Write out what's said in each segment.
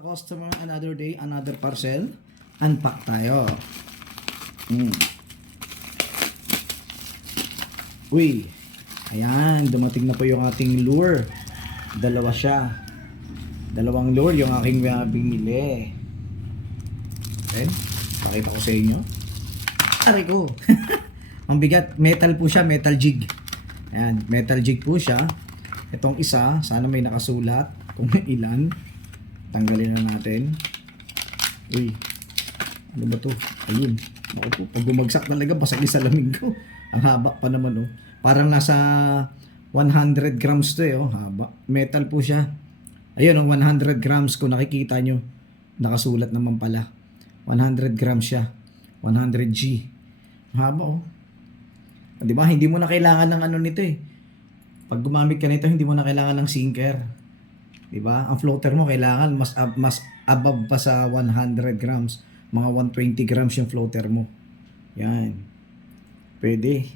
Customer, another day, another parcel. Unpack tayo. Uy, ayan, dumating na po yung ating lure. Dalawa siya. Dalawang lure yung aking binili. Okay, pakita ko sa inyo. Aray ko. Ang bigat, metal po siya, metal jig. Ayan, metal jig po siya. Itong isa, sana may nakasulat kung may ilan. Tanggalin na natin. Uy, ano ba to? Ayun. Naku po, pag bumagsak talaga, basag yung salamin ko. Ang haba pa naman, oh. Parang nasa 100 grams to, oh. Haba. Metal po siya. Ayun, oh, 100 grams. Kung nakikita nyo, nakasulat naman pala. 100 grams siya. 100G. Haba, oh. Diba? Hindi mo na kailangan ng ano nito, eh. Pag gumamit ka nito, hindi mo na kailangan ng sinker. Diba? Ang floater mo kailangan mas above pa sa 100 grams. Mga 120 grams yung floater mo. Yan. Pwede.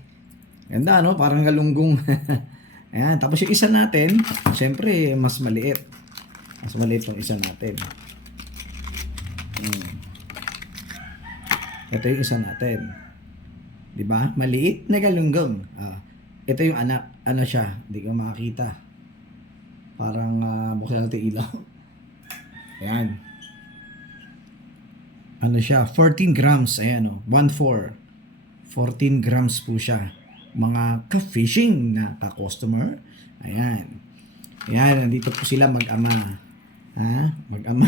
Ganda, no? Parang galunggong. Ayan. Tapos yung isa natin, syempre, mas maliit. Mas maliit yung isa natin. Ito yung isa natin. Diba? Maliit na galunggong. Ito yung anak. Ano siya? Hindi ko makakita. Parang buksan natin ilaw. Ayan. Ano siya? 14 grams. Ayan, o. 1/4. 14 grams po siya. Mga ka-fishing na ka-customer. Ayan. Ayan, nandito po sila mag-ama. Ha? Mag-ama.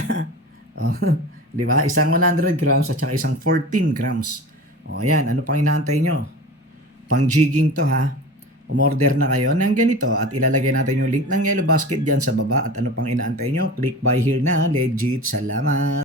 Oh, di ba? Isang 100 grams at saka isang 14 grams. O, ayan. Ano pang inaantay nyo? Pang jigging to, ha? Umorder na kayo ng ganito at ilalagay natin yung link ng Yellow Basket dyan sa baba. At ano pang inaantay nyo? Click buy here na. Legit. Salamat!